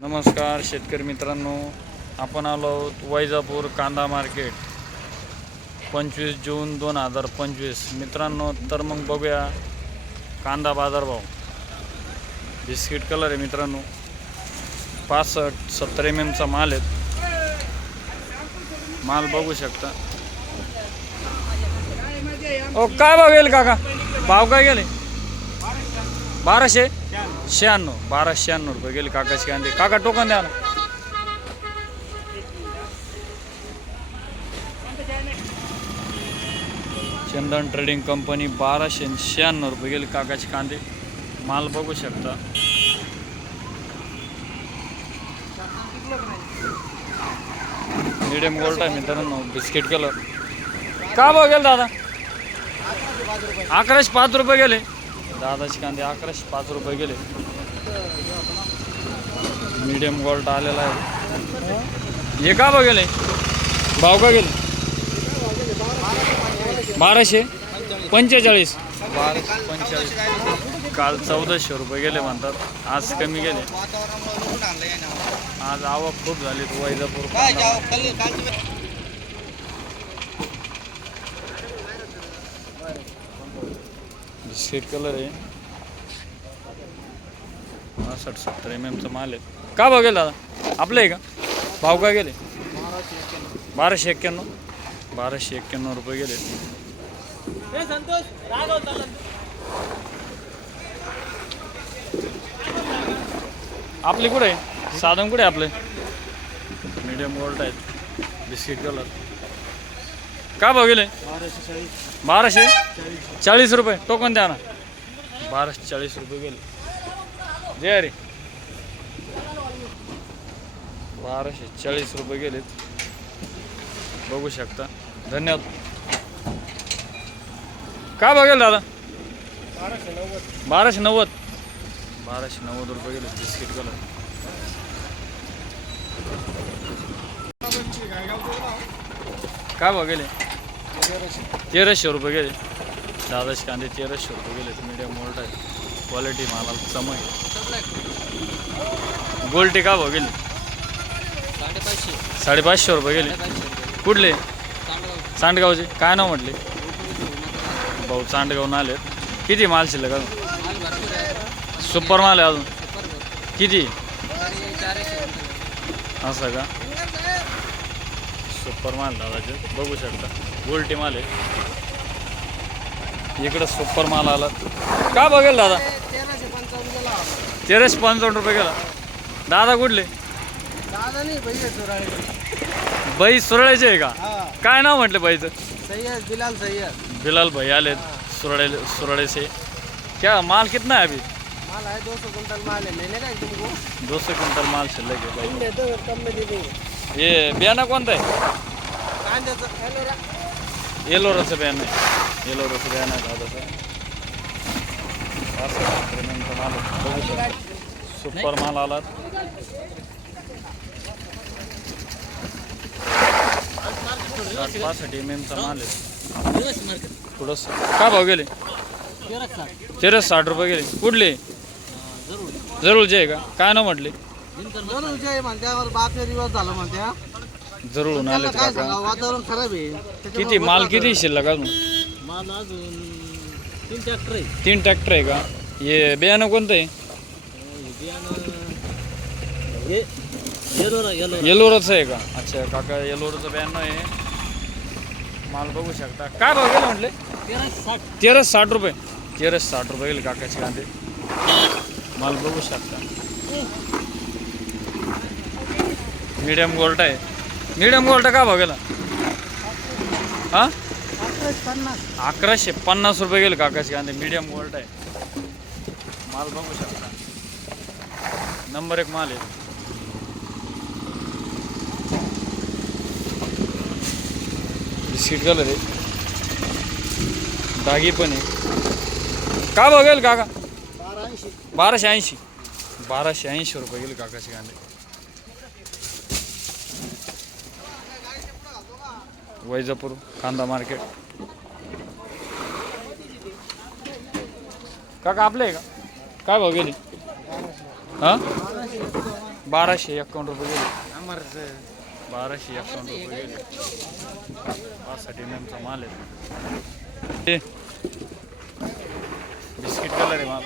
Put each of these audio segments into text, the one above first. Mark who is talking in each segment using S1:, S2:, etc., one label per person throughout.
S1: नमस्कार शेतकरी मित्रांनो आपण आलो आहोत वैजापूर कांदा मार्केट. पंचवीस जून दोन हजार पंचवीस. मित्रांनो तर मग बघूया कांदा बाजारभाव बिस्किट कलर आहे मित्रांनो. पासष्ट सत्तर एम एमचा माल आहेत माल बघू शकता. ओ काय भाव येईल काका? भाव काय गेले? बाराशे? शहाण्णव बारा शहाण्णव रुपये गेले काकाचे कांदे. काका टोकन द्या ना. चंदन ट्रेडिंग कंपनी बाराशे शहाण्णव रुपये गेले काकाचे कांदे. माल बघू शकता. मिडियम गोल्ड आहे मित्रांनो बिस्किट कलर का भाव गेला दादा? अकराशे पाच रुपये गेले. दादाचे कांदे अकराशे पाच रुपये गेले. मीडियम गोल्ट आलेला आहे. हे का भाव गेले? भाव का गेले? बाराशे? पंचेचाळीस. बाराशे पंचेचाळीस काल चौदाशे रुपये गेले म्हणतात. आज कमी गेले. आज आवक खूप झाली. वैजापूर बिस्किट कलर आहे. पासष्ट सत्तर एम एमचा माल आहे. का भाव गेला? दादा आपलं आहे का? भाव का गेले? बाराशे एक्क्याण्णव. बाराशे एक्क्याण्णव रुपये गेले. आपले कुठे आहे? साधन कुठे आहे आपले? मीडियम गोल्ड आहेत. बिस्किट कलर का भाव गेले? बाराशे चाळीस. रुपये. टोकन द्या ना. बाराशे चाळीस रुपये गेले. जे अरे बाराशे चाळीस रुपये गेलेत. बघू शकता. धन्यवाद. का बघेल दादा? बाराशे नव्वद. बाराशे नव्वद. रुपये गेले बिस्किट कलर भाव गेले? तेराशे रुपये गेले. दादाशे कांदे तेराशे रुपये गेले. मीडियम मोल्ट आहे. क्वालिटी मालाला समय गोल्टी का भाव गेले?
S2: साडेपाचशे.
S1: साडेपाचशे रुपये गेले. कुठले? सांडगावचे काय नाव म्हटले? भाऊ चांडगावून आले. किती माल शिल्लक अजून?
S2: माल आहे.
S1: सुपर माल आहे अजून. किती? असं का? सुपर माल दादाचे. बघू शकता. गोल्टी माल आहे इकडं सुपर माल आला. का बघेल दादा?
S2: तेराशे पंचावन्न
S1: रुपये गेला. दादा कुठले?
S2: दादा नाही
S1: बाई सुरळ्याचे आहे का? काय नाव म्हटलं बाईचं
S2: सय्यद बिलाल सय्यद.
S1: बिलाल भाई आले सुरड़े सुरड़े से क्या माल कितना है अभी?
S2: माल है दो सौ कुंटल माल है मैंने तुमको?
S1: दो सौ क्विंटल माल चल गए भाई.
S2: देते कम में दे देंगे
S1: ये बियाना कोणता आहे?
S2: कांद्याचं एलोरा.
S1: येलोराचं बियाणं आहे. येलोराचं बियाणं आहे दादाचं. असं माल आहे. बघू शकता. सुपर माल आला साठ पासष्ट एम एमचा माल आहे. थोडंसं काय भाव गेले? तेरस साठ. रुपये गेले. कुठले? जरूरचे आहे का? काय नाव म्हटले?
S2: जरूर जे बापचे दिवस झालं म्हणत्या
S1: जरूर आले काका.
S2: वातावरण खराब आहे. त्याच्यामुळे
S1: किती माल किती शिल्लक अजून?
S2: माल अजून तीन ट्रॅक्टर आहे.
S1: तीन ट्रॅक्टर आहे का? हे बियाणं कोणतं आहे?
S2: हे येलोरा येलोरा.
S1: येलोराचं आहे का? अच्छा काका येलोराचं बियाणं आहे. माल बघू शकता. काय भाव गेले म्हटले?
S2: तेराशे साठ.
S1: तेरस साठ रुपये. तेरस साठ रुपये गेले काकाचे कांदे. माल बघू शकता. मीडियम गोल्ट आहे. मीडियम गोल्ड का भाव गेला? हा?
S2: पन्नास
S1: अकराशे पन्नास रुपये गेले काकाचे कांदे मीडियम गोल्ड आहे. माल बघू शकता. नंबर एक माल आहे. बिस्किट कलर आहे. दागी पण आहे. का बघेल काका?
S2: बारा ऐंशी
S1: बाराशे ऐंशी. बाराशे ऐंशी रुपये गेले काकाचे कांदे वैजापूर कांदा मार्केट. काका आपले आहे का? काय भाव गेले? हां? बाराशे एक्कावन्न रुपये गेले. बाराशे एक्कावन्न रुपये गेले. पाचसाठी नेमचा माल आहे. बिस्किट कलर आहे माल.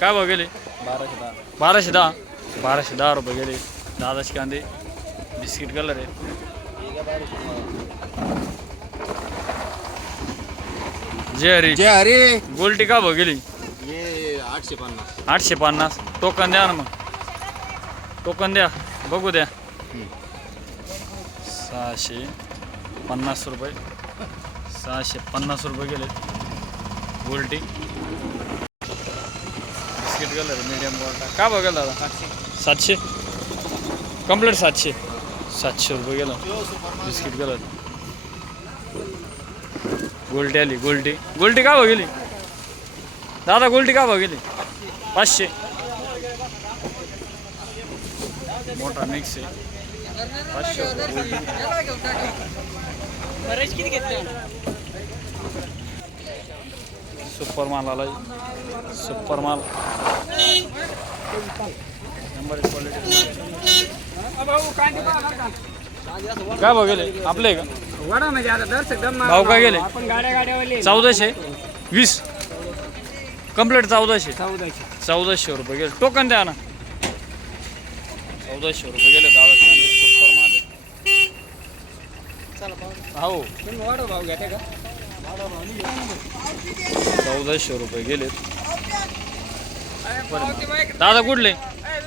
S1: काय भाव गेले?
S2: बाराशे दहा.
S1: बाराशे दहा? बाराशे दहा रुपये गेले. दादाचे कांदे बिस्किट कलर आहे. जे हरी.
S2: जय हरी.
S1: गोल्टी का भाव गेली
S2: हे आठशे पन्नास.
S1: आठशे पन्नास. टोकन द्या ना मग. टोकन द्या. बघू द्या. सहाशे पन्नास रुपये. सहाशे पन्नास रुपये गेले. गोल्टी. बिस्किट कलर मीडियम गोल्टा. का बघेल दादा? सातशे. कंप्लीट सातशे. सातशे रुपये गेलं. बिस्किट कलर गोल्टी आली गोल्टी गोल्टी का भाव गेली? दादा गोल्टी का भाव गेली? पाचशे. मोठा मिक्स आहे. पाचशे
S2: किती
S1: सुपर माल आला सुपर माल. नंबर क्वालिटी काय भाव गेले? आपले का?
S2: वडा म्हणजे आता दर्शक दम
S1: भाव काय गेले?
S2: आपण गाड्या गाड्यावाले
S1: चौदाशे? वीस? कंप्लीट चौदाशे?
S2: चौदाशे.
S1: चौदाशे रुपये गेले. टोकन द्या ना. चौदाशे रुपये गेले दादा हो.
S2: तुम्ही वडा भाव घेते का?
S1: चौदाशे रुपये गेले दादा कुठले?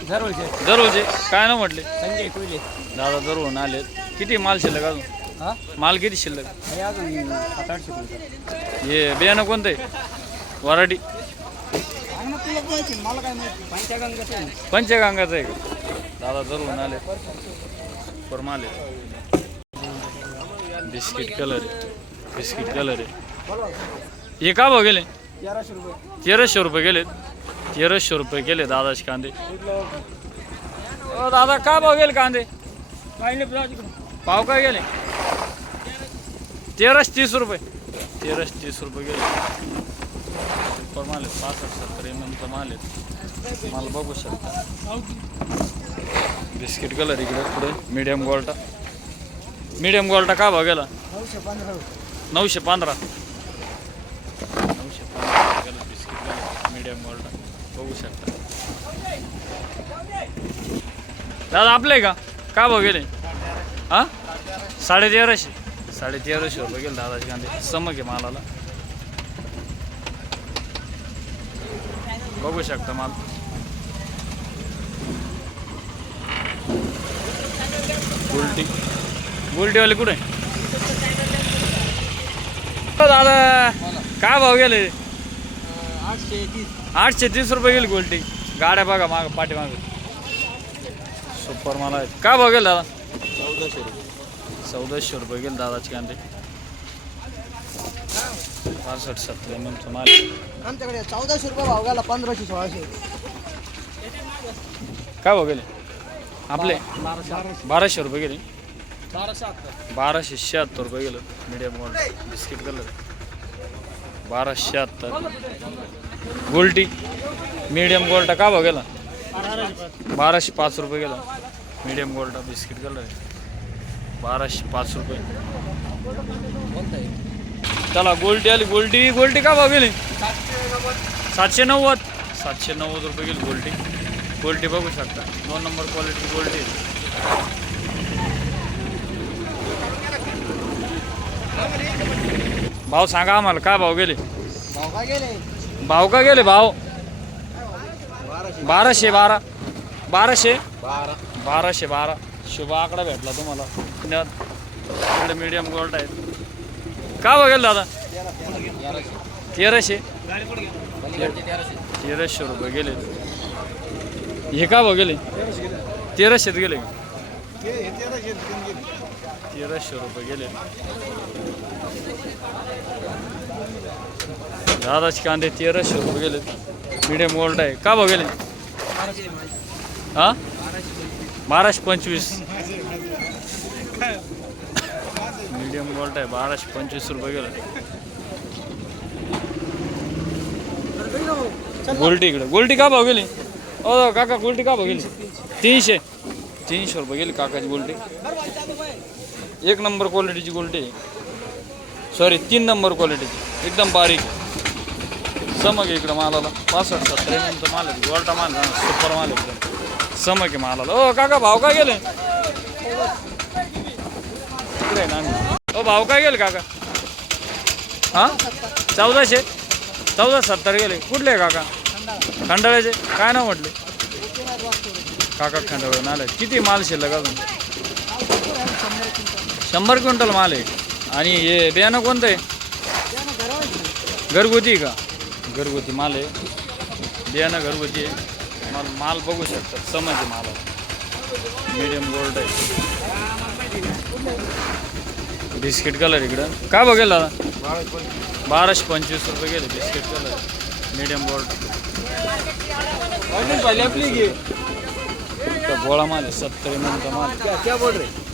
S1: दररोजचे काय ना म्हटले?
S2: संजय
S1: दादा दररोज आले किती माल शिल्लक अजून?
S2: हा?
S1: माल किती शिल्लक?
S2: हे अजून सात आठशे किलो
S1: हे बियाणं कोणतं? आहे वराठी.
S2: तुला माहिती मला काय माहिती पंचागंग कसं आहे
S1: पंचगंगाचं आहे का? दादा दररोज आले पर आले बिस्किट कलर आहे. बिस्किट कलर आहे. हे का भाव गेले?
S2: तेराशे रुपये.
S1: तेराशे रुपये गेले तेराशे रुपये गेले दादाचे कांदे. दादा का भाव गेले कांदे? पाव काय गेले? तेराशे तीस रुपये. तेराशे तीस रुपये गेले. सुपर माल आहे पासष्ट सत्तर एम एमचा माल आहे माल बघू शकता. बिस्किट कलर इकडे पुढे. मीडियम गोल्टा मीडियम गोल्टा का भाव गेला?
S2: नऊशे पंधरा
S1: नऊशे पंधरा नऊशे पंधरा गेला बिस्किट कलर मीडियम गोल्टा बघू शकता दादा आपले आहे का? का भाव गेले? हा? साडे तेराशे साडे तेराशे रुपये गेले दादाचे कांदे. समक आहे मालाला. बघू शकता माल. गुलटी गुलटीवाले कुठे? दादा काय भाव गेले?
S2: आठशे तीस.
S1: आठशे तीस रुपये गेली गोल्टी गाड्या बघा माग पाठीमाग. सुपर मला आहेत. काय भाव गेले दादा?
S2: चौदाशे रुपये.
S1: चौदाशे रुपये गेले दादाचे कांदे. पासष्ट सत्तर एम एमचं माल.
S2: आमच्याकडे चौदाशे रुपये भाव गेला पंधराशे सोळाशे.
S1: काय भाव गेले? आपले?
S2: बाराशे
S1: रुपये गेले.
S2: बाराशे
S1: शहात्तर रुपये गेलं. मीडियम गोल्ड बिस्किट कलर बाराशे शहात्तर. गोल्टी. मीडियम गोल्टा. का भाव गेला? बाराशे पाच रुपये गेला. मीडियम गोल्टा बिस्किट कलर आहे. बाराशे पाच रुपये. चला गोल्टी आली. गोल्टी गोल्टी का भाव गेली? सातशे नव्वद. सातशे नव्वद रुपये गेली गोल्टी गोल्टी बघू शकता. दोन नंबर क्वालिटी गोल्टी भाव सांगा आम्हाला. काय भाव गेले?
S2: भाव काय गेले?
S1: भाव का गेले भाव?
S2: बाराशे
S1: बारा. बाराशे?
S2: बारा.
S1: बाराशे बारा. शुभ आकडा भेटला तुम्हाला. पुण्यात इकडे मीडियम गोल्ड आहेत. का बघेल दादा? तेराशे. तेराशे रुपये गेले. हे का गेले? तेराशेत गेले? तेराशे रुपये गेले. दादाचे कांदे तेराशे रुपये गेले. मीडियम गोल्ड आहे. का गेले? हा? बाराशे पंचवीस. मीडियम गोल्ड आहे बाराशे पंचवीस रुपये गेलं गोल्टी इकडे. गोल्टी का भाव गेली? ओ काका गोल्टी का भाव गेली? तीनशे. तीनशे रुपये गेली काकाची गोल्टी. एक नंबर क्वालिटीची गोल्टी सॉरी तीन नंबर क्वालिटीची एकदम बारीक समग आहे इकडं मालाला. पासष्ट सत्तर माल आहे. गोल्टा माल सुपर माल आहे समग समक आहे मालाला. ओ काका भाव काय गेले? इकडे ना ओ भाव काय गेले काका? हां? चौदाशे? चौदा सत्तर गेले. कुठले आहे काका? खंडाळ्याचे. काय नाव म्हटले? काका खंडाळे नाले किती माल शिल्लक अजून? शंभर क्विंटल माल आहे. आणि हे बियाणं कोणतं आहे? घरगुती का? घरगुती माल आहे. बियाणं घरगुती आहे. माल माल बघू शकतात समज आहे माल मीडियम गोल्ड आहे. बिस्किट कलर इकडं. काय बघेल दादा बाराशे पंचवीस रुपये गेले बिस्किट कलर मीडियम गोल्ड गोळा माल आहे. सत्तर एमचा माल.
S2: क्या बोल रहे?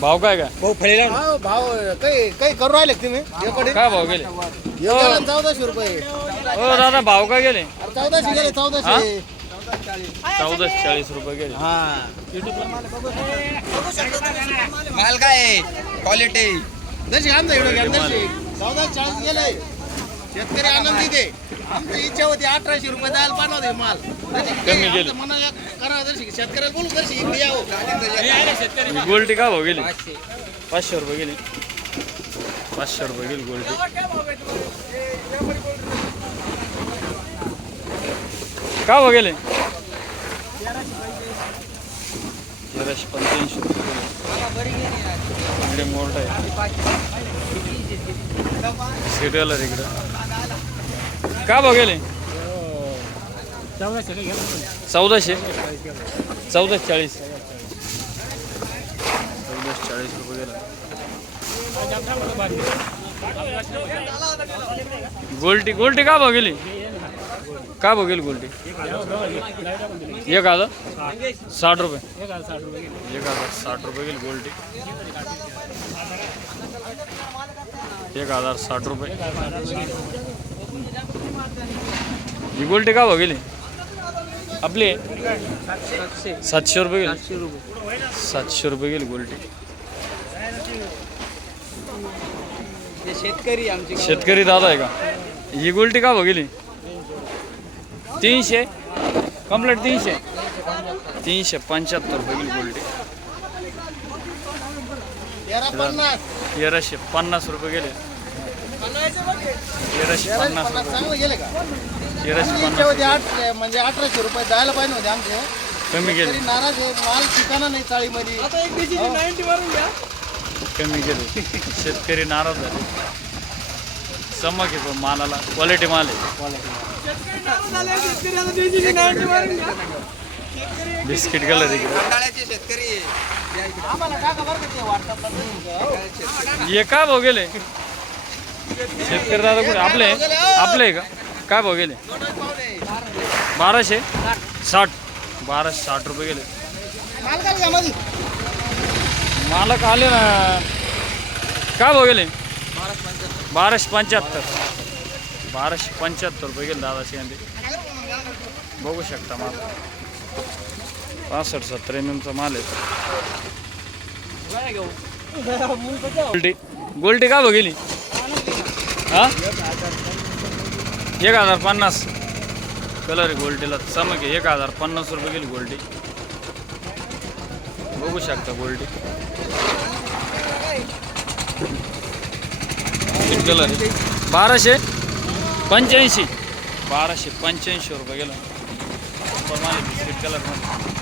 S1: भाव काय काय?
S2: भाऊ फळेला
S3: भाव भाव काही काही करू राहिले तुम्ही? एकडे
S1: काय भाव गेले?
S3: चौदाशे रुपये.
S1: हो दादा भाव काय गेले?
S3: चौदाशे गेले चौदाशे.
S1: चौदाशे चाळीस रुपये गेले.
S3: हा.
S4: माल काय आहे? क्वालिटी
S3: जशी आमचा चौदाशे चाळीस गेले. शेतकरी आनंदी दे आमची इच्छा होती अठराशे रुपये द्यायला पाठवते माल. काही
S1: कमी गेले.
S3: आमचं मनाला करा जशी शेतकऱ्याला बोलू जशी इकडे यावं
S1: ही. गोल्टी काय भाव गेली? पाचशे. रुपये गेली. पाचशे रुपये गेली गोल्टी काय भाव गेले? तेराशे पंच्याऐंशी रुपये इकडे मोठ आहे. सिरियल इकडं. का भाव गेले
S2: चौदाशे. चौदा
S1: चौदाशे चाळीस. चौदाशे चाळीस रुपये गेला गोल्टी गोल्टी का भाव गेली का भाव गेली गोल्टी एक हजार. साठ रुपये. एक हजार साठ रुपये गेली गोल्टी एक हजार साठ रुपये. ही गोल्टी का भाव गेली? आपली? सातशे रुपये गेली. सातशे रुपये. गेली गोल्टी
S4: शेतकरी आमचे.
S1: शेतकरी दादा आहे का? ही गोल्टी का भाव गेली? तीनशे. कंप्लीट तीनशे. तीनशे पंच्याहत्तर रुपये गेली गोल्टी तेराशे पन्नास रुपये गेले. तेराशे पन्नास
S3: पन्नास
S1: रुपये.
S3: चांगले गेले का?
S1: तेराशे
S3: आमची इच्छा
S1: पन्नास.
S3: होती आठ म्हणजे अठराशे रुपये द्यायला पाहिजे होते आमचे.
S1: कमी
S3: तरी
S1: गेले
S3: नाराज आहे माल ठिकाणा नाही चाळीमध्ये.
S1: कमी गेले शेतकरी नाराज झाले. चमक आहे पण मालाला. क्वालिटी माल आहे. बिस्किट कलर
S4: खंडाळ्याचे शेतकरी
S3: आम्हाला का बरं का ते वाटतात
S1: हे काय भाव गेले? शेतकरी दादा कुठे? आपले? आपले का? काय भाव गेले? बाराशे? साठ. बाराशे साठ रुपये गेले. मालक आले ना. काय भाव गेले? बाराशे पंच्याहत्तर. बाराशे पंच्याहत्तर रुपये गेले दादाचे कांदे बघू शकता माल. पासष्ट सत्तर एम एमचा माल आहे. गोल्टी गोल्टी का भाव गेली? हा? एक हजार पन्नास. कलर आहे चमक आहे एक हजार पन्नास रुपये गेली गोल्डी. बघू शकता गोल्डी. कलर आहे. बाराशे पंच्याऐंशी. बाराशे पंच्याऐंशी रुपये गेलं. माल आहे बिस्किट कलरमध्ये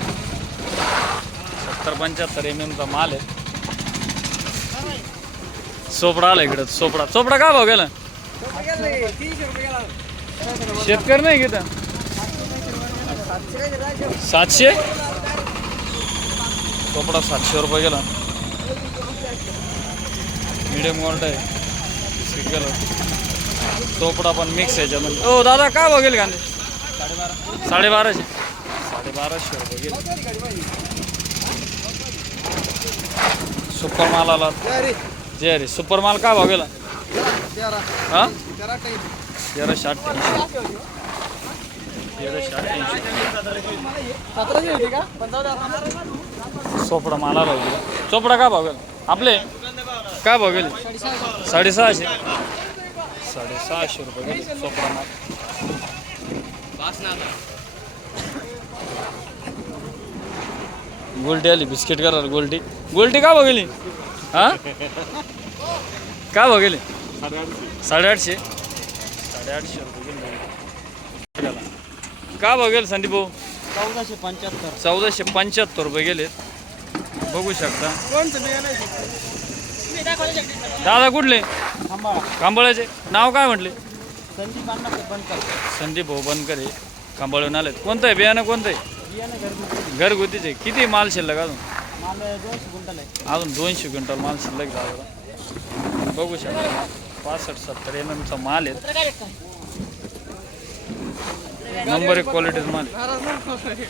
S1: सत्तर पंच्याहत्तर एम एमचा माल आहे. सोपडा आला इकडं. सोपडा. चोपडा का भाव गेला? शेतकरी नाही घेता सातशे? कपडा सातशे रुपये गेला. मिडियम वॉल्ट आहे. बिस्किट चोपडा पण मिक्स आहे याच्यामध्ये ओ दादा काय बघेल गेले कांदे? साडेबाराशे. साडेबाराशे रुपये गेले. सुपर माल आला जे अरे सुपर माल काय भाव हा? तेराशे अठ्ठ्याऐंशी तेराशे अठ्ठ्याऐंशी चोपडा माला भाऊ चोपडा का गेला आपले? काय भाव गेले साडेसहाशे. साडेसहाशे रुपये गेले. चोपडा माल गोल्टी आली बिस्किट करा गोल्टी. गोल्टी का भाव गेली हा? का भाव गेले साडेआठशे. साडेआठशे रुपये गेले का गेले संदीप भाऊ
S2: चौदाशे पंच्याहत्तर.
S1: चौदाशे पंच्याहत्तर रुपये गेलेत. बघू शकता. दादा कुठले? कांबळाचे नाव काय म्हटले?
S2: संदीप बनकर.
S1: संदीप भाऊ बनकरे खांबाळून आलेत. कोणतं आहे? बियाणं कोणतं आहे? घरगुतीचे किती माल शिल्लक अजून?
S2: माल दोनशे क्विंटल आहे.
S1: अजून दोनशे क्विंटल माल शिल्लक झाला बघू शकता. पासष्ट सत्तर एम एमचा माल आहे. नंबर एक क्वालिटीचा माल आहे.